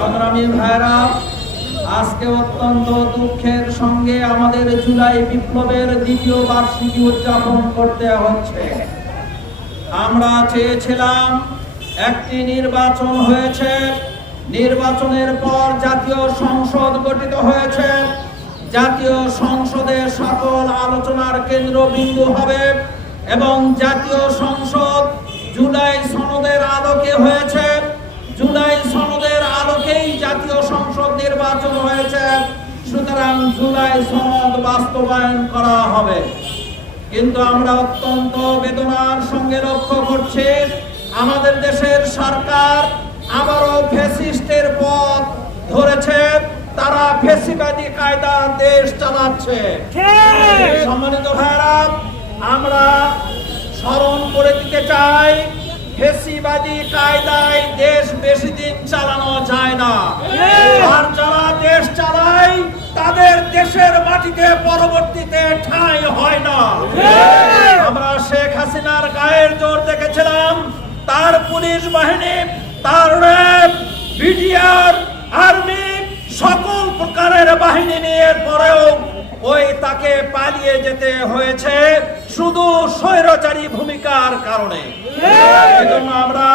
সংগ্রামী ভাইরা, আজকে অত্যন্ত দুঃখের সঙ্গে আমাদের জুলাই বিপ্লবের দ্বিতীয় বার্ষিকী উদযাপন করতে হচ্ছে। আমরা চেয়েছিলাম একটি নির্বাচন হয়েছে, নির্বাচনের পর জাতীয় সংসদ গঠিত হয়েছে, জাতীয় সংসদে সকল আলোচনার কেন্দ্রবিন্দু হবে এবং জাতীয় সংসদ জুলাই সনদের আলোকে হয়েছে, জুলাই সনদের আলোকেই জাতীয় সংসদ নির্বাচন হয়েছে। সুতরাং জুলাই সনদ বাস্তবায়ন করা হবে। কিন্তু আমরা অত্যন্ত বেদনার সঙ্গে লক্ষ্য করছি আমাদের দেশের সরকার আবারও ফ্যাসিস্টের পথ ধরেছে। তারা ফ্যাসিবাদী কায়দা দেশ চালাচ্ছে। সম্মানিত ভাইরা, আমরা স্মরণ করে দিতে চাই, ফ্যাসিবাদী কায়দায় দেশ বেশি দিন চালানো যায় না। আর যারা দেশ চালায় তাদের দেশের মাটিতে পরবর্তীতে ঠাঁই হয় না। আমরা শেখ হাসিনার গায়ের জোর দেখেছিলাম, তার পুলিশ বাহিনী, তার র্যাব, বিডিআর, আর্মি, সকল প্রকারের বাহিনী নিয়ে পরেও তাকে পালিয়ে যেতে হয়েছে শুধু স্বৈরাচারী ভূমিকার কারণে। এজন্য আমরা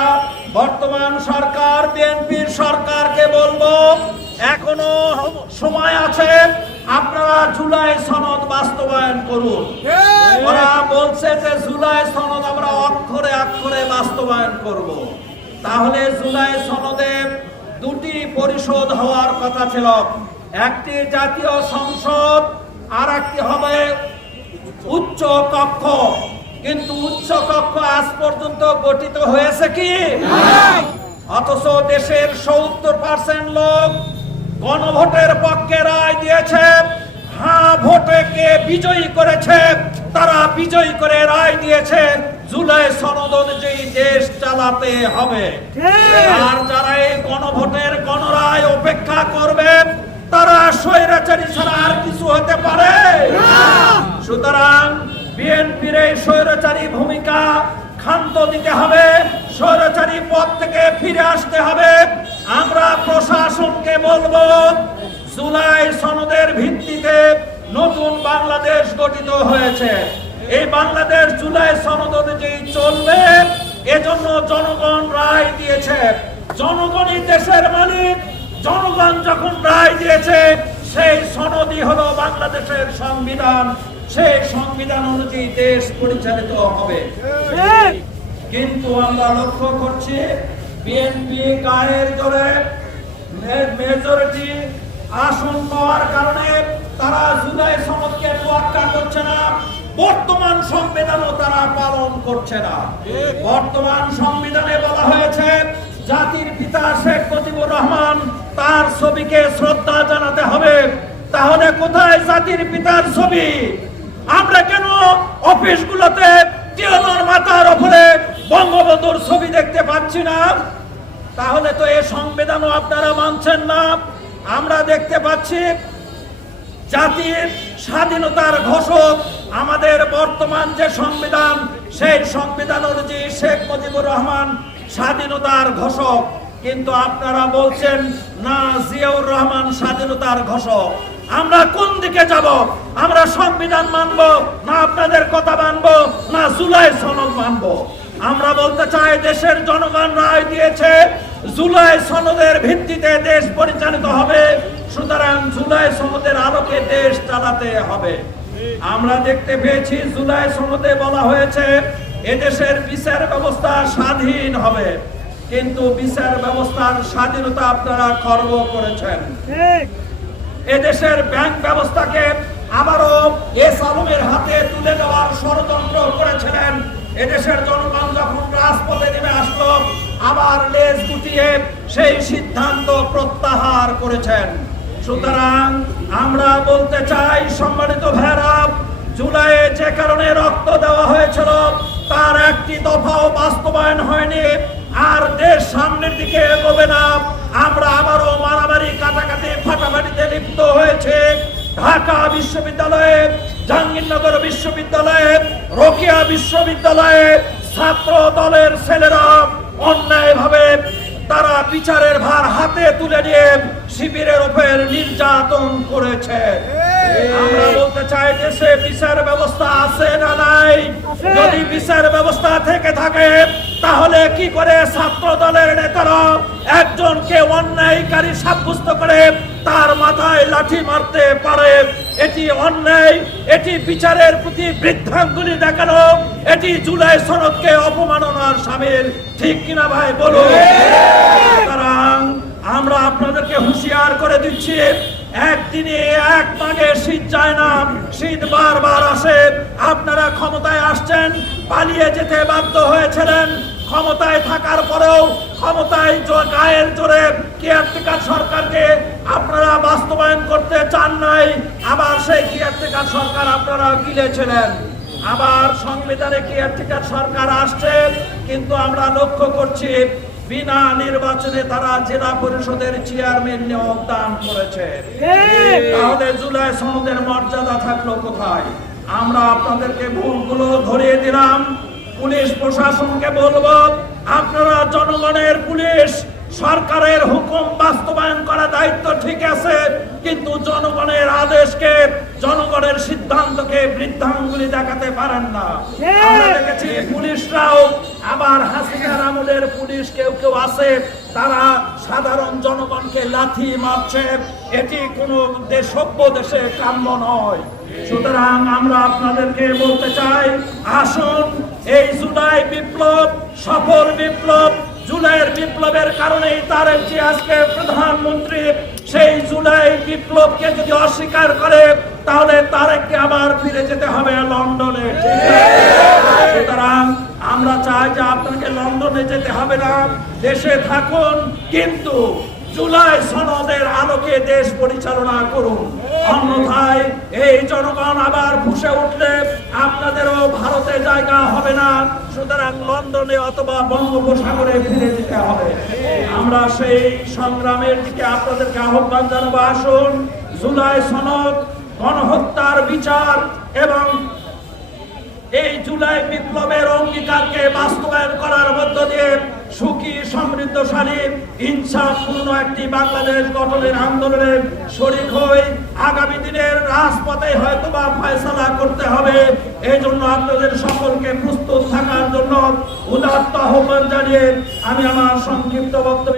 বর্তমান সরকার, বিএনপির সরকারকে বলবো, এখনো সময় আছে, আপনারা জুলাই সনদ বাস্তবায়ন করুন। ওরা বলছে যে জুলাই সনদ আমরা অক্ষরে অক্ষরে বাস্তবায়ন করব। তাহলে জুলাই সনদে দুটি পরিষদ হওয়ার কথা ছিল, একটি জাতীয় সংসদ আর একটি হবে উচ্চ কক্ষ। কিন্তু উচ্চ কক্ষ আজ পর্যন্ত গঠিত হয়েছে কি? অথচ দেশের 70% লোক গণভোটের পক্ষে রায় দিয়েছে, হ্যাঁ ভোটে কে বিজয়ী করেছে, তারা বিজয়ী করে রায় দিয়েছে জুলাই সনদ অনুযায়ী দেশ চালাতে হবে। আর যারা এই গণভোটের গণরায় অপেক্ষা করবে তারা স্বৈরাচারী ছাড়া আর কিছু হতে পারে? সুতরাং বিএনপির এই স্বৈরাচারী ভূমিকা ক্ষান্ত দিতে হবে, স্বৈরাচারী পথ থেকে ফিরে আসতে হবে। আমরা প্রশাসনকে বলবো, জুলাই সনদের ভিত্তিতে নতুন বাংলাদেশ গঠিত হয়েছে, এই বাংলাদেশ জুলাই সনদ অনুযায়ী চলবে। এজন্য জনগণ রায় দিয়েছে, জনগণই দেশের মালিক। জনগণ যখন রায় দিয়েছে, সেই সনদই হলো বাংলাদেশের সংবিধান, সেই সংবিধান অনুযায়ী দেশ পরিচালিত হবে। কিন্তু আমরা লক্ষ্য করছি বিএনপি গায়ের জোরে মেজরিটি আসন পাওয়ার কারণে তারা জুলাই সনদকে তোয়াক্কা করছে না, বর্তমান সংবিধানও তারা পালন করছে না। বর্তমান সংবিধানে বলা হয়েছে জাতির পিতা শেখ মুজিবুর রহমান, তার ছবিকে শ্রদ্ধা জানাতে হবে। তাহলে কোথায় জাতির পিতার ছবি? আমরা কেন অফিসগুলোতে টিএনআর মাথার উপরে বঙ্গবন্ধুর ছবি দেখতে পাচ্ছি না? তাহলে তো এই সংবিধানও আপনারা মানছেন না। আমরা দেখতে পাচ্ছি জাতির স্বাধীনতার ঘোষক আমাদের বর্তমান যে সংবিধান, সেই সংবিধান অনুযায়ী শেখ মুজিবুর রহমান স্বাধীনতার ঘোষক। কিন্তু আপনারা বলছেন না, জিয়াউর রহমান স্বাধীনতার ঘোষক। আমরা কোন দিকে যাব? আমরা সংবিধান মানব না আপনাদের কথা মানব, না জুলাই সনদ মানব? আমরা বলতে চাই, দেশের জনগণ রায় দিয়েছে, জুলাই সনদের ভিত্তিতে দেশ পরিচালিত হবে। সুতরাং জুলাই সনদের আলোকে দেশ চালাতে হবে। আমরা দেখতে পেয়েছি জুলাই সনদে বলা হয়েছে এদেশের বিচার ব্যবস্থা স্বাধীন হবে, কিন্তু বিচার ব্যবস্থার স্বাধীনতা আপনারা খর্ব করেছেন। এদেশের ব্যাংক ব্যবস্থাকে আবারও এস আলমের হাতে তুলে দেওয়ার ষড়যন্ত্র করেছিলেন। এদেশের জনগণ যখন রাজপথে নেমে আসলো, আবার লেজ গুটিয়ে সেই সিদ্ধান্ত প্রত্যাহার করেছেন। সুতরাং আমরা বলতে চাই, সম্মানিত ভাইরা, জুলাইয়ে যে কারণে রক্ত দেওয়া হয়েছিল তার একটি দফাও বাস্তবায়ন হয়নি। আর দেশ সামনের দিকে এগোবে না। আমরা আবারও মারামারি, কাটাকাটি, ফাটাফাটিতে লিপ্ত হয়েছে। ঢাকা বিশ্ববিদ্যালয়ে, জাহাঙ্গীরনগর বিশ্ববিদ্যালয়ে, রোকেয়া বিশ্ববিদ্যালয়ে ছাত্র দলের ছেলেরা অন্যায়ভাবে তারা বিচারের ভার হাতে তুলে নিয়ে শিবিরের উপর নির্যাতন করেছে। আমরা বলতে চাই, দেশে বিচার ব্যবস্থা আছে না নাই? যদি বিচার ব্যবস্থা থেকে থাকে তাহলে কি করে ছাত্র দলের নেতারা একজনকে অন্যায়কারী সাব্যস্ত করে তার মাথায় লাঠি মারতে পারে? এটি অন্যায়, এটি বিচারের প্রতি বৃদ্ধাঙ্গুলি দেখানো, এটি জুলাই সনদকে অপমাননার শামিল। ঠিক কিনা ভাই বলুন? সুতরাং আমরা আপনাদেরকে হুঁশিয়ার করে দিচ্ছি, একদিনে এক মাঘে শীত যায় না, শীত বারবার আসে। আপনারা ক্ষমতায় আসছেন, পালিয়ে যেতে বাধ্য হয়েছিলেন। ক্ষমতায় থাকার পরেও ক্ষমতায় গায়ের জোরে কেয়ারটেকার সরকারকে আপনারা বাস্তবায়ন করতে চান নাই। আবার সেই কেয়ারটেকার সরকার আপনারা গিলেছিলেন। আবার সংবিধানে কেয়ারটেকার সরকার আসছে, কিন্তু আমরা লক্ষ্য করছি বিনা নির্বাচনে তারা জেলা পরিষদের চেয়ারম্যান নিয়োগ দান করেছে। তাহলে জুলাই সনদের মর্যাদা থাকলো কোথায়? আমরা আপনাদেরকে ভুলগুলো ধরিয়ে দিলাম। পুলিশ প্রশাসনকে বলবো, আপনারা জনগণের পুলিশ, সরকারের হুকুম বাস্তবায়ন করা দায়িত্ব ঠিক আছে, কিন্তু জনগণের আদেশকে, জনগণের সিদ্ধান্তকে বৃদ্ধাঙ্গুলি দেখাতে পারেন না। আমরা দেখেছি পুলিশরাও, আবার হাসিনার আমলের পুলিশ কেউ কেউ আছে, তারা সাধারণ জনগণকে লাথি মারছে। এটি কোনো সভ্য দেশে কাম্য নয়। সুতরাং আমরা আপনাদেরকে বলতে চাই, আসুন এই জুলাই বিপ্লব সফল বিপ্লব। জুলাইয়ের বিপ্লবের কারণেই তারেক জি আজকে প্রধানমন্ত্রী। সেই জুলাই বিপ্লবকে যদি অস্বীকার করে তাহলে তারেককে আবার ফিরে যেতে হবে লন্ডনে। সুতরাং আমরা চাই যে আপনাকে লন্ডনে যেতে হবে না, দেশে থাকুন, কিন্তু জুলাই সনদের আলোকে দেশ পরিচালনা করুন। অন্যথায় এই জনগণ আবার ফুঁসে উঠলে আপনাদেরও ভারতে জায়গা হবে না। সুতরাং লন্ডনে অথবা বঙ্গোপসাগরে ফিরে যেতে হবে। আমরা সেই সংগ্রামের দিকে আপনাদেরকে আহ্বান জানাবো। আসুন জুলাই সনদ, গণহত্যার বিচার এবং এই জুলাই বিপ্লবের অঙ্গীকারকে বাস্তবায়ন করার মধ্য দিয়ে সুখী, সমৃদ্ধশালী, ইনসাফপূর্ণ একটি বাংলাদেশ গঠনের আন্দোলনে শরীক হই। আগামী দিনের রাজপথে হয়তোবা ফয়সালা করতে হবে। এই জন্য আপনাদের সকলকে প্রস্তুত থাকার জন্য উদাত্ত আহ্বান জানিয়ে আমি আমার সংক্ষিপ্ত বক্তব্য